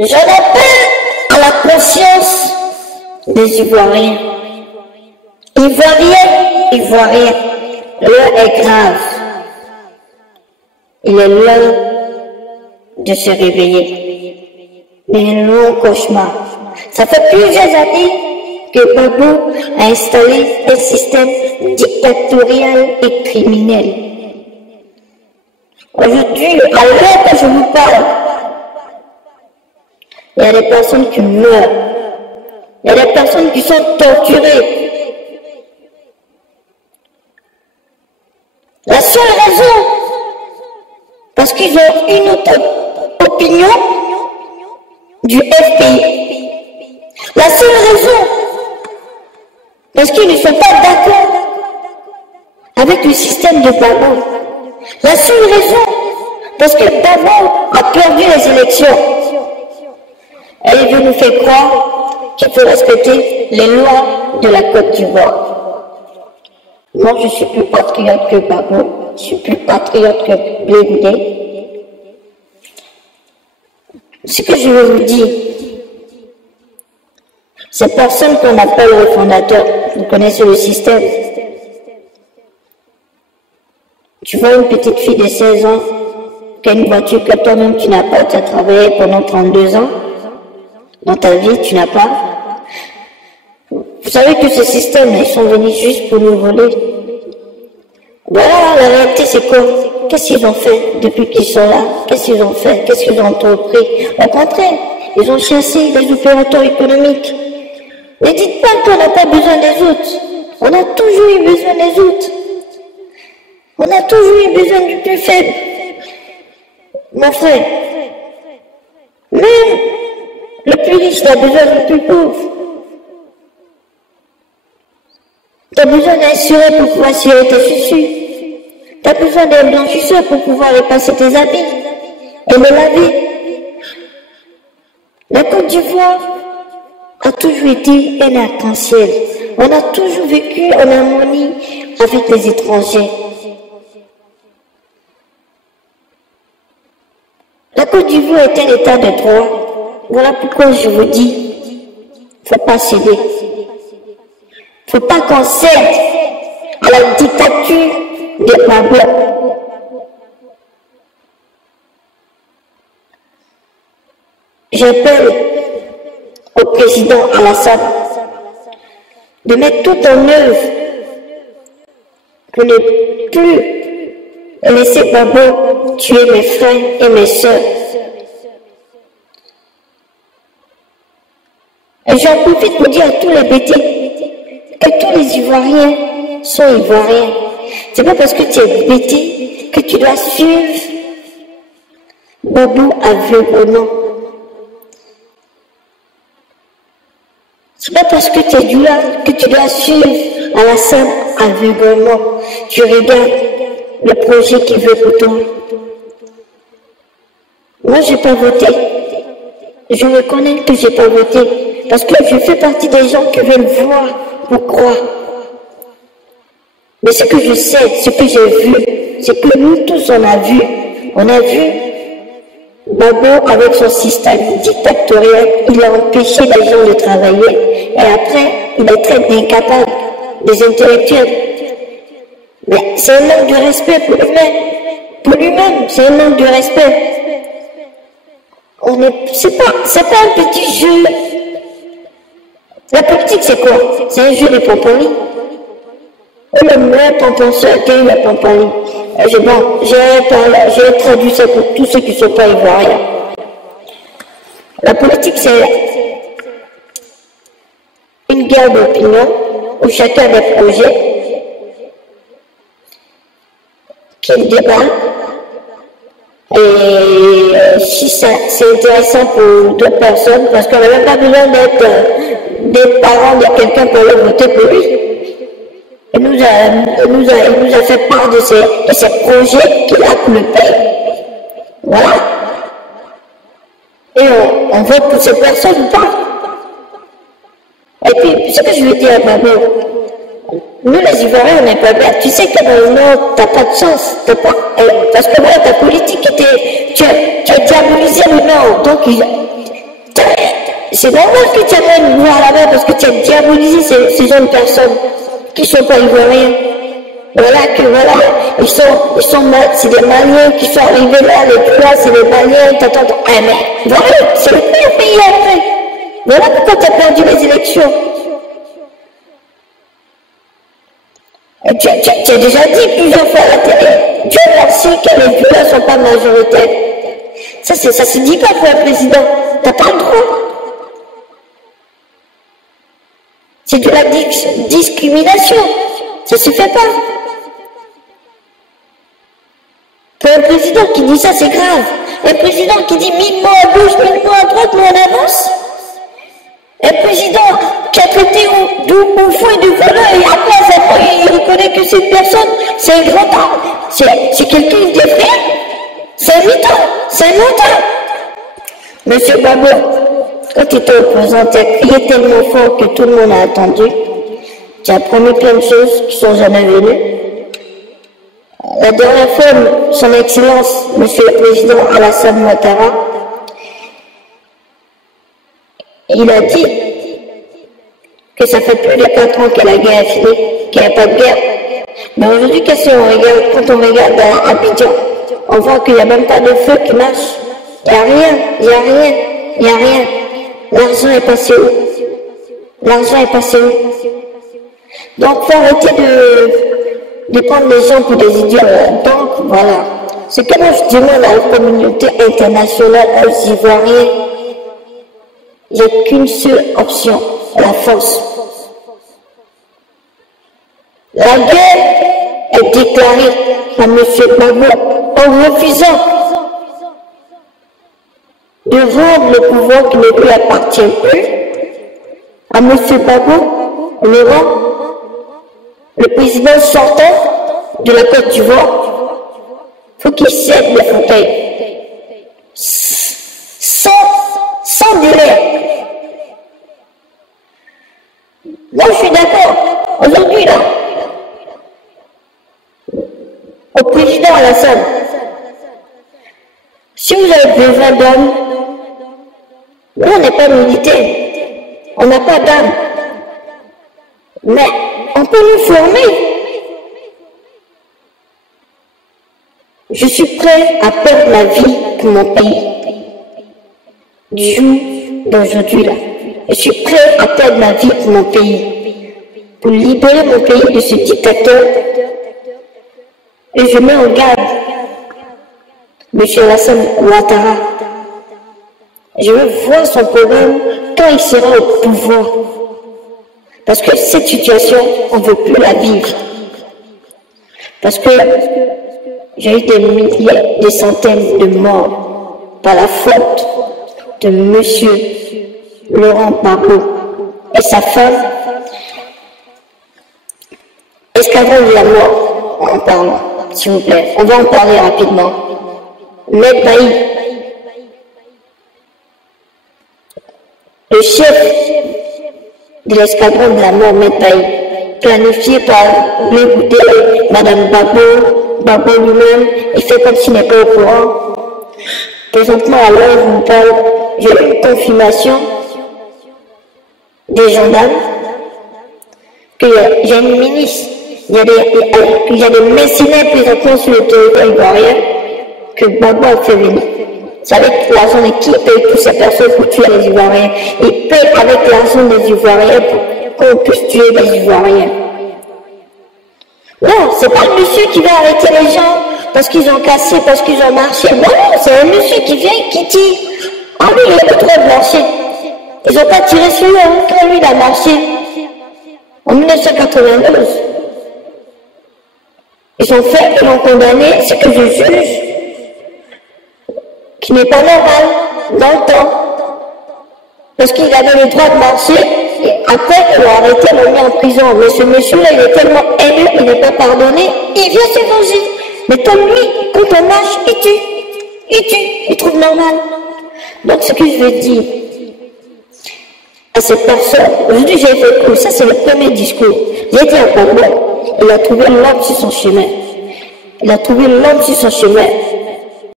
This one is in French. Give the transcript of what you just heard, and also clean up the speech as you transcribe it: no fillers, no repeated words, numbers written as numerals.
J'en appelle à la conscience des Ivoiriens. Ivoiriens, l'heure est grave. Il est l'heure de se réveiller. Mais un long cauchemar. Ça fait plusieurs années que Gbagbo a installé un système dictatorial et criminel. Aujourd'hui, à l'heure que je vous parle, il y a des personnes qui meurent. Il y a des personnes qui sont torturées. La seule raison, parce qu'ils ont une autre opinion du FPI. La seule raison, parce qu'ils ne sont pas d'accord avec le système de Gbagbo. La seule raison, parce que Gbagbo a perdu les élections. Elle veut nous faire croire qu'il faut respecter les lois de la Côte d'Ivoire. Moi, je suis plus patriote que Gbagbo, je suis plus patriote que Blindé. Ce que je veux vous dire, ces personnes qu'on appelle les fondateurs, vous connaissez le système. Tu vois une petite fille de 16 ans qui a une voiture que toi-même tu n'as pas, tu as travaillé pendant 32 ans. Dans ta vie, tu n'as pas. Vous savez que ce système, ils sont venus juste pour nous voler. Voilà, la réalité, c'est quoi? Qu'est-ce qu'ils ont fait depuis qu'ils sont là? Qu'est-ce qu'ils ont fait? Qu'est-ce qu'ils ont entrepris? Au contraire, ils ont chassé les opérateurs économiques. Ne dites pas qu'on n'a pas besoin des autres. On a toujours eu besoin des autres. On a toujours eu besoin du plus faible. Mon frère, même le plus riche a besoin du plus pauvre. Tu as besoin d'un assuré pour pouvoir assurer tes chaussures. Tu as besoin d'un blanchisseur pour pouvoir repasser tes habits et les laver. La Côte d'Ivoire a toujours été un arc-en-ciel. On a toujours vécu en harmonie avec les étrangers. La Côte d'Ivoire est un état de droit. Voilà pourquoi je vous dis, il ne faut pas céder. Il ne faut pas qu'on cède à la dictature de Gbagbo. J'appelle au président Alassane de mettre tout en œuvre pour ne plus laisser Gbagbo tuer mes frères et mes sœurs. Et j'en profite pour dire à tous les bêtis que tous les Ivoiriens sont Ivoiriens. C'est pas parce que tu es bêtis que tu dois suivre Gbagbo aveuglément. C'est pas parce que tu es du là que tu dois suivre Alassane aveuglément. Tu regardes le projet qu'il veut pour toi. Moi, j'ai pas voté. Je reconnais que j'ai pas voté. Parce que je fais partie des gens qui veulent voir pour croire. Mais ce que je sais, ce que j'ai vu, c'est que nous tous on a vu. On a vu Gbagbo avec son système dictatorial, il a empêché les gens de travailler. Et après, il est très incapable des intellectuels. Mais c'est un manque de respect pour lui-même. Pour lui-même, c'est un manque de respect. C'est pas un petit jeu. La politique, c'est quoi? C'est un jeu de pomponnerie. Le meilleur pomponseur qui est la pomponnerie. Bon, j'ai traduit ça pour tous ceux qui ne sont pas ivoiriens. La politique, c'est une guerre d'opinion où chacun a des projets qu'il débat. Et si c'est intéressant pour deux personnes, parce qu'on n'a même pas besoin d'être parents de quelqu'un pour aller voter pour lui. Il nous a fait part de ces projets qu'il a pour le pays. Voilà. Et on vote pour ces personnes ou pas. Et puis, ce que je veux dire à Gbagbo, nous les Ivoiriens, on n'est pas bien. Tu sais que dans le Nord, tu n'as pas de chance. Parce que voilà, ta politique était. Tu as diabolisé le Nord. Donc, C'est normal que tu amènes voir là-bas parce que tu as diabolisé ces jeunes personnes qui sont pas ivoiriens. Voilà que voilà, ils sont mal, c'est des Maliens qui sont arrivés là, les Toulas, c'est des Maliens, ah mais voilà, c'est le pire pays après. Voilà pourquoi tu as perdu les élections. Tu as déjà dit plusieurs fois à la télé, Dieu merci que les Toulas ne sont pas majoritaires. Ça se dit pas pour un président, t'as pas le droit. C'est de la discrimination, ça se fait pas. Pour un président qui dit ça, c'est grave. Un président qui dit 1000 mots à gauche, 1000 mots à droite, nous on avance. Un président qui a traité au fond et de voleur et après, il reconnaît que cette personne, c'est un grand homme, c'est quelqu'un de vrai, c'est un mytho, c'est un menteur. Monsieur Babo, quand tu étais opposant, tu as crié tellement fort que tout le monde a attendu. Tu as promis plein de choses qui sont jamais venues. La dernière fois, son Excellence, Monsieur le Président Alassane Ouattara, il a dit que ça fait plus de 4 ans que la guerre est finie, qu'il n'y a pas de guerre. Mais aujourd'hui, quand on regarde à Abidjan, on voit qu'il n'y a même pas de feu qui marche. Il n'y a rien, il n'y a rien, il n'y a rien. L'argent est passé où? L'argent est passé où? Donc, faut arrêter de prendre les gens pour des idiots. Donc, voilà. Ce que moi je demande à la communauté internationale, aux Ivoiriens, il n'y a qu'une seule option, la force. La guerre est déclarée par M. Gbagbo en refusant de rendre le pouvoir qui ne lui appartient plus à M. Gbagbo, le président sortant de la Côte d'Ivoire. Il faut qu'il cède le fauteuil. Sans délai. Moi, je suis d'accord. Aujourd'hui, là, au président Alassane, si vous avez besoin d'hommes, nous, on n'est pas militaires. On n'a pas d'âme. Mais on peut nous former. Je suis prêt à perdre ma vie pour mon pays. Du jour d'aujourd'hui là. Je suis prêt à perdre ma vie pour mon pays. Pour libérer mon pays de ce dictateur. Et je mets en garde M. Alassane Ouattara. Je veux voir son programme quand il sera au pouvoir. Parce que cette situation, on ne veut plus la vivre. Parce que j'ai eu des milliers, des centaines de morts par la faute de M. Laurent Gbagbo et sa femme. Escadron de la mort, on en parle, s'il vous plaît. On va en parler rapidement. Maître Bailly, le chef de l'escadron de la mort, Maître Bailly, planifié par l'égoutté Madame Gbagbo lui-même, il fait comme s'il n'est pas au courant. Présentement, à l'heure où je vous parle, j'ai eu une confirmation des gendarmes qu'il y a une milice, il y a des mercenaires présentement sur le territoire ivoirien que Gbagbo a fait venir. C'est avec l'argent de qui il paye toutes ces personnes pour tuer les Ivoiriens. Il paye avec l'argent des Ivoiriens pour qu'on puisse tuer les Ivoiriens. Non, c'est pas le monsieur qui va arrêter les gens parce qu'ils ont cassé, parce qu'ils ont marché. Non, c'est un monsieur qui vient, qui tire. Ah oui, il a le droit de marcher. Ils n'ont pas tiré sur lui, quand lui il a marché. En 1992. Ils ont fait, ils l'ont condamné, ce que je juge, qui n'est pas normal dans le temps. Parce qu'il avait le droit de marcher, et après, ils l'ont arrêté, ils l'ont mis en prison. Mais ce monsieur-là, il est tellement haineux, il n'est pas pardonné, il vient se venger. Mais comme lui, quand on marche, il tue, il trouve normal. Donc, ce que je veux dire à cette personne, aujourd'hui j'ai fait court, ça c'est le premier discours. J'ai dit à Gbagbo, il a trouvé l'homme sur son chemin. Il a trouvé l'homme sur son chemin.